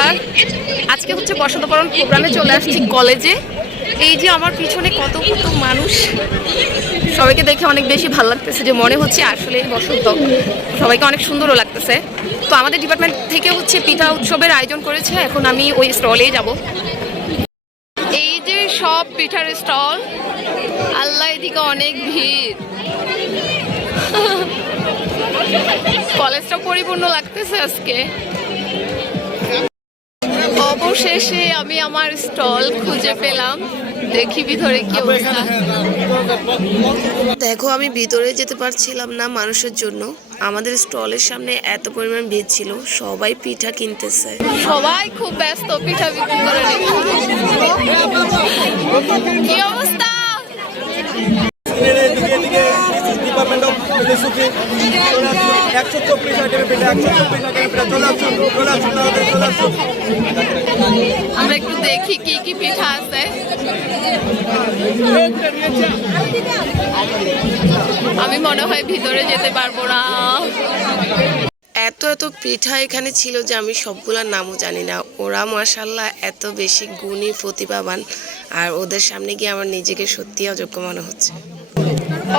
শুক্রবার, আজকে হচ্ছে বসন্তবরণ প্রোগ্রামে চলে আসছি কলেজে। এই যে আমার পিছনে কত কত মানুষ, সবাইকে দেখে অনেক বেশি ভালো লাগতেছে, যে মনে হচ্ছে আসলে বসন্ত। সবাইকে অনেক সুন্দরও লাগতেছে। তো আমাদের ডিপার্টমেন্ট থেকে হচ্ছে পিঠা উৎসবের আয়োজন করেছে, এখন আমি ওই স্টলেই যাব। এই যে সব পিঠার স্টল, আল্লাহ এদিকে অনেক ভিড়। কলেজটা পরিপূর্ণ লাগতেছে আজকে। অবশেষে আমি আমার স্টল খুঁজে পেলাম, দেখি ভিতরে কি অবস্থা। দেখো আমি ভিতরে যেতে পারছিলাম না মানুষের জন্য। আমাদের স্টলের সামনে এত পরিমাণ ভিড় ছিল, সবাই পিঠা কিনতেছে, সবাই খুব ব্যস্ত পিঠা বিক্রি করে। কি অবস্থা? আমরা একটু দেখি কি কি পিঠা আছে। আমি মনে হয় ভিতরে যেতে পারবো না। এত এত পিঠা এখানে ছিল যে আমি সবগুলোর নামও জানি না। ওরা মাশাআল্লাহ এত বেশি গুণী প্রতিভাবান, আর ওদের সামনে গিয়ে আমার নিজেকে সত্যি অযোগ্য মনে হচ্ছে।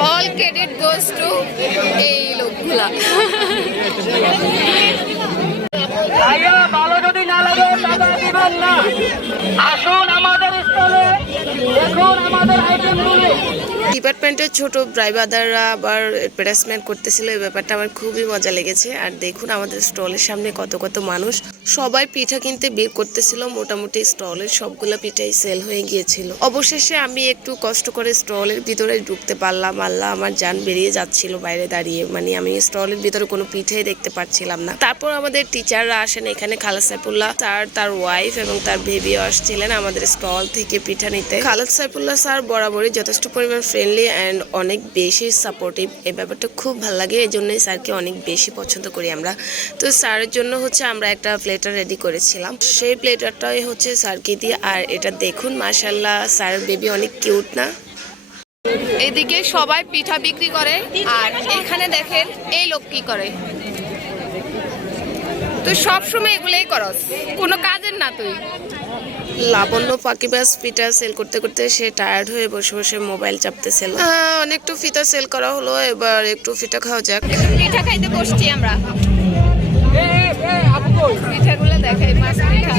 অল ক্রেডিট গোস টু এই লোকগুলা। ভালো যদি না লাগে টাকা দিবেন না। আসুন আমাদের স্টলে, দেখুন আমাদের আইটেমগুলো। ডিপার্টমেন্টের ছোট ভাই ব্রাদাররা আবার অ্যাডভার্টাইজমেন্ট করতেছিল, এই ব্যাপারটা আমার খুবই মজা লেগেছে। আর দেখুন আমাদের স্টলের সামনে কত কত মানুষ, সবাই পিঠা কিনতে বের করতেছিল। মোটামুটি স্টলের সবগুলো পিঠাই সেল হয়ে গিয়েছিল। অবশেষে আমি একটু কষ্ট করে স্টলের ভিতরে ঢুকতে পারলাম। আল্লাহ, আমার জান বেরিয়ে যাচ্ছিল বাইরে দাঁড়িয়ে, মানে আমি স্টলের ভিতরে কোনো পিঠাই দেখতে পাচ্ছিলাম না। তারপর আমাদের টিচাররা আসেন এখানে, খালেদ সাইফুল্লাহ স্যার, তার ওয়াইফ এবং তার বেবিও আসছিলেন আমাদের স্টল থেকে পিঠা নিতে। খালেদ সাইফুল্লাহ স্যার বরাবরই যথেষ্ট পরিমাণ ফ্রেন্ডলি অ্যান্ড অনেক বেশি সাপোর্টিভ। এই ব্যাপারটা খুব ভালো লাগে, এই জন্যই স্যারকে অনেক বেশি পছন্দ করি আমরা। তো স্যারের জন্য হচ্ছে আমরা একটা প্লেটার রেডি করেছিলাম, সেই প্লেটারটাই হচ্ছে স্যারকে দিয়ে। আর এটা দেখুন মাশাআল্লাহ, স্যারের বেবি অনেক কিউট না? এদিকে সবাই পিঠা বিক্রি করে, আর এখানে দেখেন এই লোক কি করে। তুই সবসময় এগুলোই করস, কোনো কাজের না তুই। লাবণ্য পাকিবাস পিঠা সেল করতে করতে সে টায়ার্ড হয়ে বসে বসে মোবাইল চাপতেছিল। অনেকটু ফিতা সেল করা হলো, এবার একটু ফিতা খাওয়া যাক। পিঠা খাইতে বসছি আমরা। পিঠাগুলো দেখাই, মাছ পিঠা।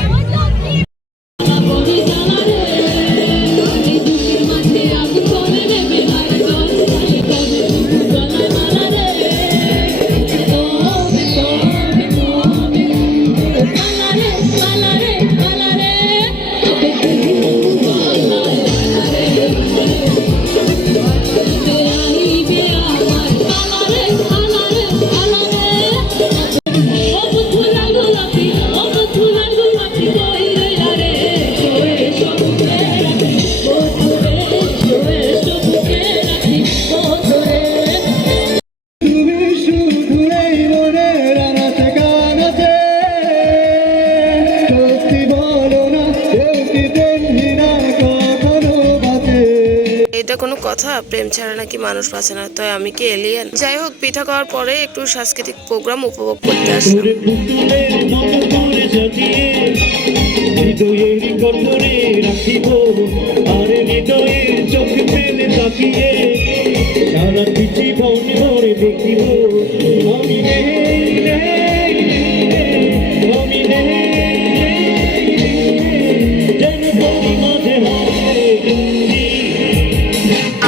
এটা কোনো কথা? প্রেম ছাড়া নাকি মানুষ বাঁচে না, তাই আমি কি এলিয়েন? যাই হোক, পিঠা খাওয়ার পরে একটু সাংস্কৃতিক প্রোগ্রাম উপভোগ করতে আসলাম।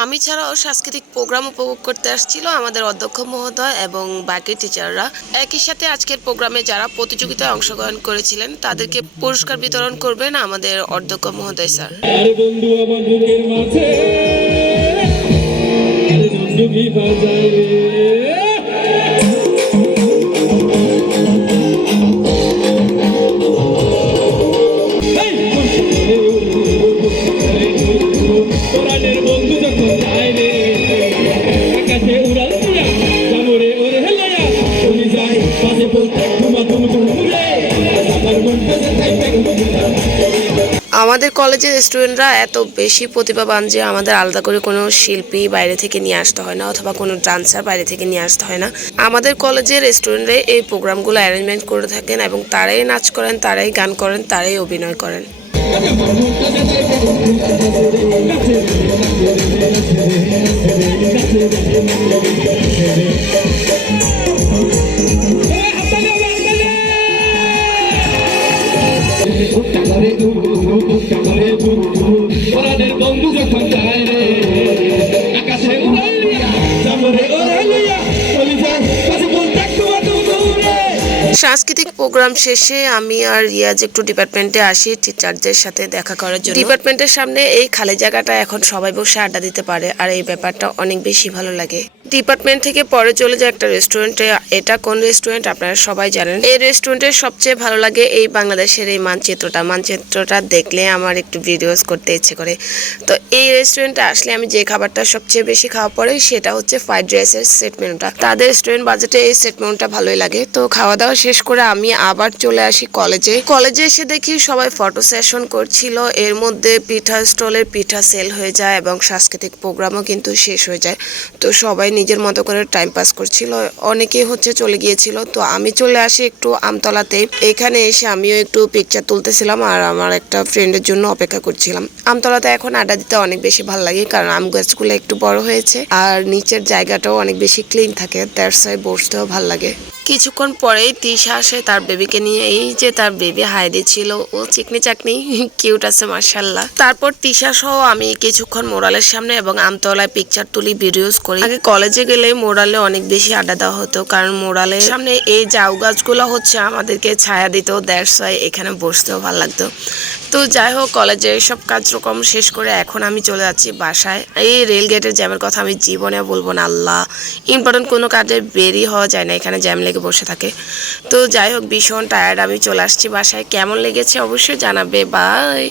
আমি ছাড়াও সাংস্কৃতিক প্রোগ্রাম উপভোগ করতে আসছিল আমাদের অধ্যক্ষ মহোদয় এবং বাকি টিচাররা। একই সাথে আজকের প্রোগ্রামে যারা প্রতিযোগিতায় অংশগ্রহণ করেছিলেন তাদেরকে পুরস্কার বিতরণ করবেন আমাদের অধ্যক্ষ মহোদয় স্যার। আমাদের কলেজের স্টুডেন্টরা এত বেশি প্রতিভাবান যে আমাদের আলাদা করে কোনো শিল্পী বাইরে থেকে নিয়ে আসতে হয় না, অথবা কোনো ডান্সার বাইরে থেকে নিয়ে আসতে হয় না। আমাদের কলেজের স্টুডেন্টরাই এই প্রোগ্রামগুলো অ্যারেঞ্জমেন্ট করে থাকেন এবং তারাই নাচ করেন, তারাই গান করেন, তারাই অভিনয় করেন। বন্ধু যখন যায় রে আকাশে উড়াইয়া সামনে ওড়াইয়া সাংস্কৃতিক প্রোগ্রাম শেষে আমি আর রিয়াজ একটু ডিপার্টমেন্টে আসি টিচারদের সাথে দেখা করার জন্য। ডিপার্টমেন্টের সামনে এই খালি জায়গাটা এখন সবাই বসে আড্ডা দিতে পারে, আর এই ব্যাপারটা অনেক বেশি ভালো লাগে। ডিপার্টমেন্ট থেকে পরে চলে যায় একটা রেস্টুরেন্টে। এটা কোন রেস্টুরেন্ট আপনারা সবাই জানেন। এই রেস্টুরেন্টের সবচেয়ে ভালো লাগে এই বাংলাদেশের এই মানচিত্রটা দেখলে আমার একটু ভিডিওস করতে ইচ্ছে করে। তো এই রেস্টুরেন্টে আসলে আমি যে খাবারটা সবচেয়ে বেশি খাওয়া পড়ে সেটা হচ্ছে ফ্রাইড রাইসের সেট মেনুটা। তাদের রেস্টুরেন্ট বাজেটে এই সেট মেনুটা ভালোই লাগে। তো খাওয়া দাওয়া শেষ করে আমি আবার চলে আসি কলেজে এসে দেখি সবাই ফটো সেশন করছিল। এর মধ্যে পিঠা স্টলের পিঠা সেল হয়ে যায় এবং সাংস্কৃতিক প্রোগ্রামও কিন্তু শেষ হয়ে যায়। তো সবাই নিজের মতো করে টাইম পাস করছিল, অনেকেই চলে গিয়েছিল। তো আমি চলে আসি একটু আমতলাতে। এখানে এসে আমিও একটু পিকচার তুলতেছিলাম আর আমার একটা ফ্রেন্ডের জন্য অপেক্ষা করছিলাম। আমতলাতে এখন আড্ডা দিতে অনেক বেশি ভালো লাগে, কারণ আম গাছগুলো একটু বড় হয়েছে আর নিচের জায়গাটাও অনেক বেশি ক্লিন থাকে, দ্যাটস ওয়াই বসতেও ভালো লাগে। কিছুক্ষণ পরেই তিশা আসে তার বেবিকে নিয়ে। এই যে তার বেবি হাই দিচ্ছিল, ও চিকনি চাকনি কিউট আছে মাশাআল্লাহ। তারপর তিশা সহ আমি কিছুক্ষণ মোরালের সামনে এবং আমতলায় পিকচার তুলি, ভিডিওস করি। আগে কলেজে গেলে মোরালে অনেক বেশি আড্ডা দেওয়া হতো, কারণ মোরালের সামনে এই জাউ গাছগুলো আমাদেরকে ছায়া দিত, দ্যাটস ওয়াই এখানে বসতেও ভালো লাগতো। তো যাই হোক, কলেজে এইসব কার্যক্রম শেষ করে এখন আমি চলে যাচ্ছি বাসায়। এই রেল গেটের জ্যামের কথা আমি জীবনে বলবো না, আল্লাহ, ইম্পর্টেন্ট কোনো কাজে বেরিয়ে হওয়া যায় না, এখানে জ্যাম লেগে বসে থাকে। তো যাই হোক, ভীষণ টায়ার্ড, আমি চলে আসছি বাসায়। কেমন লেগেছে অবশ্যই জানাবে। বাই।